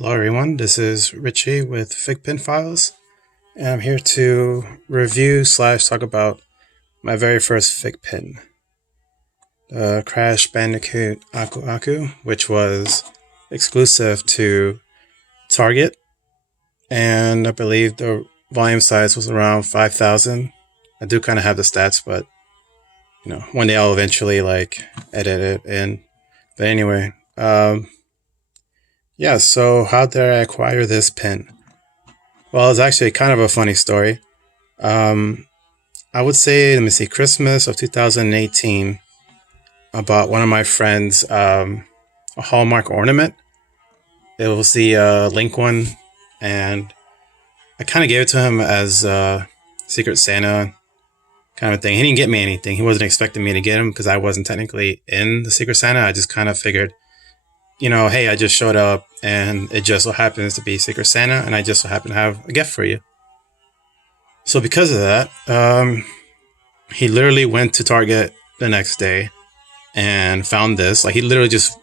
Hello everyone, this is Richie with FigPin Files, and I'm here to review / talk about my very first FigPin, the Crash Bandicoot Aku Aku, which was exclusive to Target, and I believe the volume size was around 5,000. I do kind of have the stats, but one day I'll eventually edit it in. But anyway, yeah, so how did I acquire this pin? Well, it's actually kind of a funny story. I would say, let me see, Christmas of 2018, I bought one of my friends a Hallmark ornament. It was the Link one, and I kind of gave it to him as Secret Santa kind of thing. He didn't get me anything. He wasn't expecting me to get him because I wasn't technically in the Secret Santa. I just kind of figured, hey, I just showed up and it just so happens to be Secret Santa and I just so happen to have a gift for you. So because of that, he literally went to Target the next day and found this. He literally just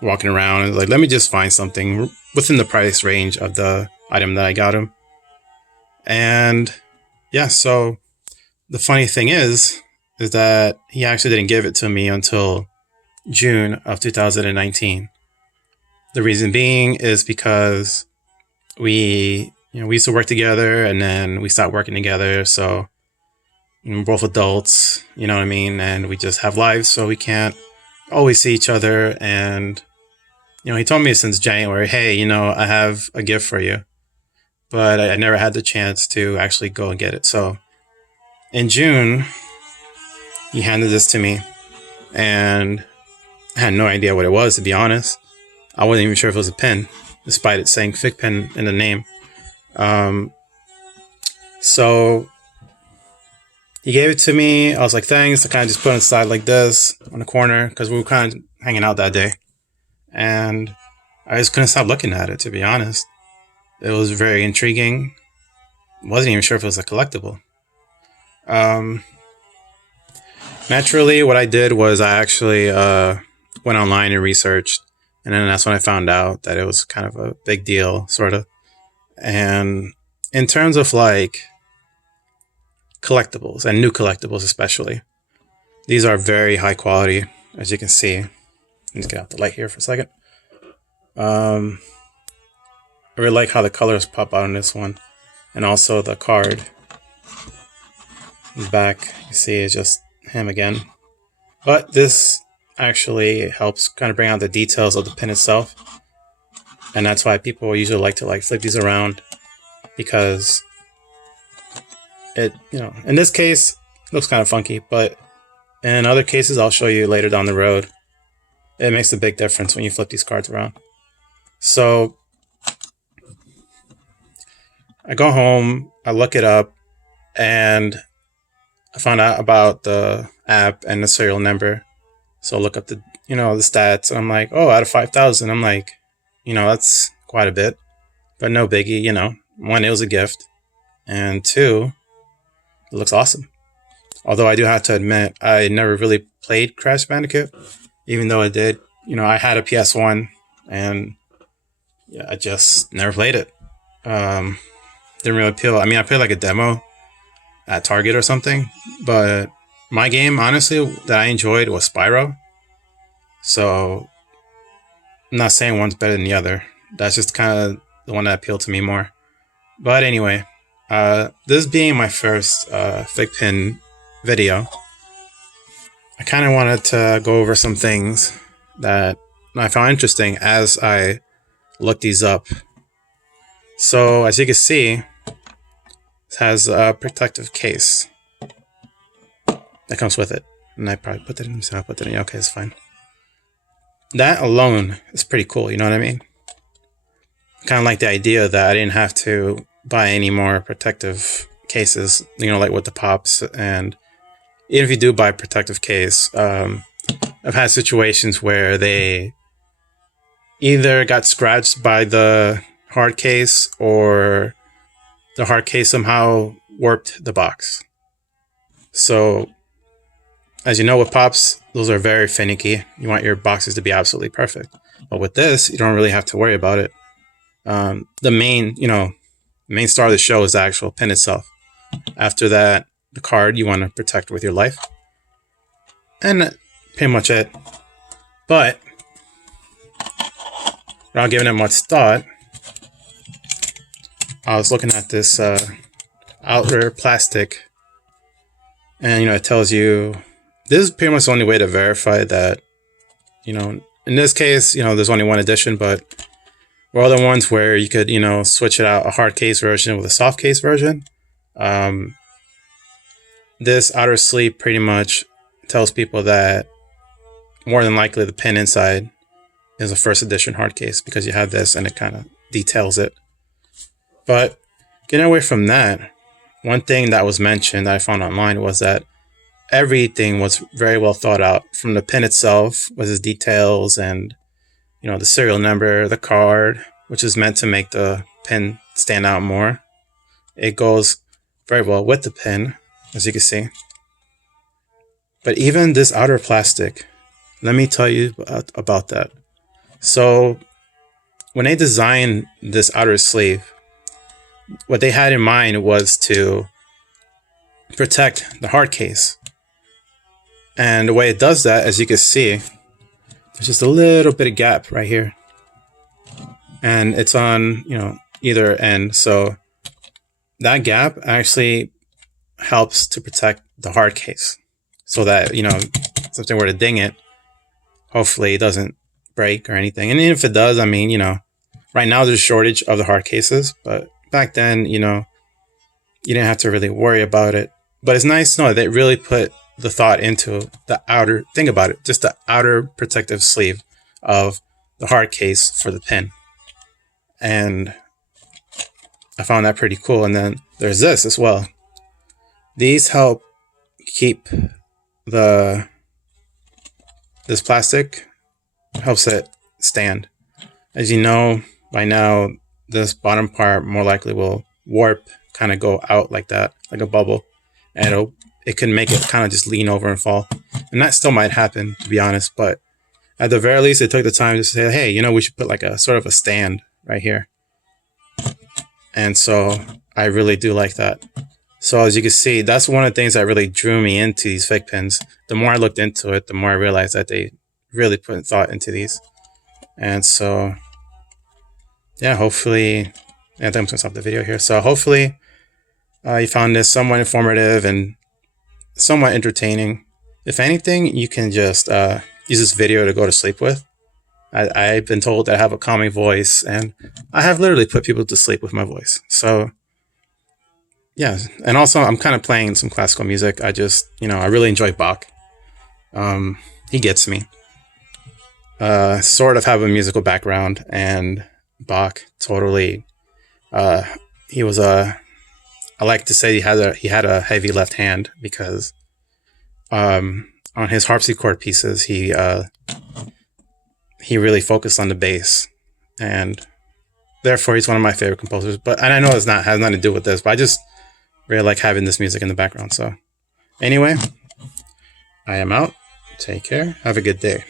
walking around and let me just find something within the price range of the item that I got him. And yeah, so the funny thing is that he actually didn't give it to me until June of 2019. The reason being is because we used to work together and then we stopped working together. So we're both adults, you know what I mean? And we just have lives, so we can't always see each other. And, he told me since January, hey, I have a gift for you, but I never had the chance to actually go and get it. So in June, he handed this to me and I had no idea what it was, to be honest. I wasn't even sure if it was a pen, despite it saying FigPin in the name. So he gave it to me. I was like, thanks. I kind of just put it aside like this on the corner because we were kind of hanging out that day. And I just couldn't stop looking at it, to be honest. It was very intriguing. Wasn't even sure if it was a collectible. Naturally, what I did was I actually went online and researched. And then that's when I found out that it was kind of a big deal, sort of. And in terms of collectibles and new collectibles especially, these are very high quality, as you can see. Let's get out the light here for a second. I really like how the colors pop out on this one. And also the card. In the back, you see it's just him again. But this actually helps kind of bring out the details of the pin itself. And that's why people usually like to flip these around, because it, in this case, it looks kind of funky, but in other cases, I'll show you later down the road, it makes a big difference when you flip these cards around. So I go home, I look it up, and I found out about the app and the serial number. So I look up the stats, and I'm like, oh, out of 5,000, I'm like, that's quite a bit, but no biggie. One, it was a gift, and two, it looks awesome. Although I do have to admit, I never really played Crash Bandicoot, even though I did. I had a PS1, and yeah, I just never played it. Didn't really appeal. I mean, I played a demo at Target or something, but my game, honestly, that I enjoyed was Spyro. So I'm not saying one's better than the other. That's just kind of the one that appealed to me more. But anyway, this being my first FigPin video, I kind of wanted to go over some things that I found interesting as I looked these up. So as you can see, it has a protective case that comes with it. And I probably put that in, so I put that in. Okay, it's fine. That alone is pretty cool, you know what I mean? Kind of like the idea that I didn't have to buy any more protective cases, like with the pops. And even if you do buy a protective case, I've had situations where they either got scratched by the hard case or the hard case somehow warped the box. So as you know, with pops, those are very finicky. You want your boxes to be absolutely perfect. But with this, you don't really have to worry about it. The main star of the show is the actual pin itself. After that, the card you want to protect with your life. And pretty much it. But without giving it much thought, I was looking at this outer plastic, and it tells you this is pretty much the only way to verify that, in this case, there's only one edition, but there are other ones where you could, switch it out, a hard case version with a soft case version. This outer sleeve pretty much tells people that more than likely the pin inside is a first edition hard case, because you have this and it kind of details it. But getting away from that, one thing that was mentioned that I found online was that everything was very well thought out, from the pin itself with its details and, the serial number, the card, which is meant to make the pin stand out more. It goes very well with the pin, as you can see. But even this outer plastic, let me tell you about that. So when they designed this outer sleeve, what they had in mind was to protect the hard case. And the way it does that, as you can see, there's just a little bit of gap right here. And it's on, either end. So that gap actually helps to protect the hard case, so that, something were to ding it, hopefully it doesn't break or anything. And even if it does, right now there's a shortage of the hard cases, but back then, you didn't have to really worry about it. But it's nice to know that they really put the thought into the outer, think about it, just the outer protective sleeve of the hard case for the pin. And I found that pretty cool. And then there's this as well. These help keep this plastic, helps it stand. As you know by now, this bottom part more likely will warp, kind of go out like that, like a bubble, and it can make it kind of just lean over and fall. And that still might happen, to be honest, but at the very least, they took the time to say, hey, we should put like a sort of a stand right here. And so I really do like that. So as you can see, that's one of the things that really drew me into these fake pins. The more I looked into it, the more I realized that they really put thought into these. And so, yeah, hopefully, I think I'm going to stop the video here. So hopefully you found this somewhat informative and somewhat entertaining. If anything, you can just use this video to go to sleep with. I've been told that I have a calming voice, and I have literally put people to sleep with my voice. So, yeah. And also, I'm kind of playing some classical music. I just, I really enjoy Bach. He gets me. Sort of have a musical background, and Bach totally, he was I like to say he had a heavy left hand, because on his harpsichord pieces, he really focused on the bass, and therefore he's one of my favorite composers. And I know has nothing to do with this, but I just really like having this music in the background. So anyway, I am out. Take care. Have a good day.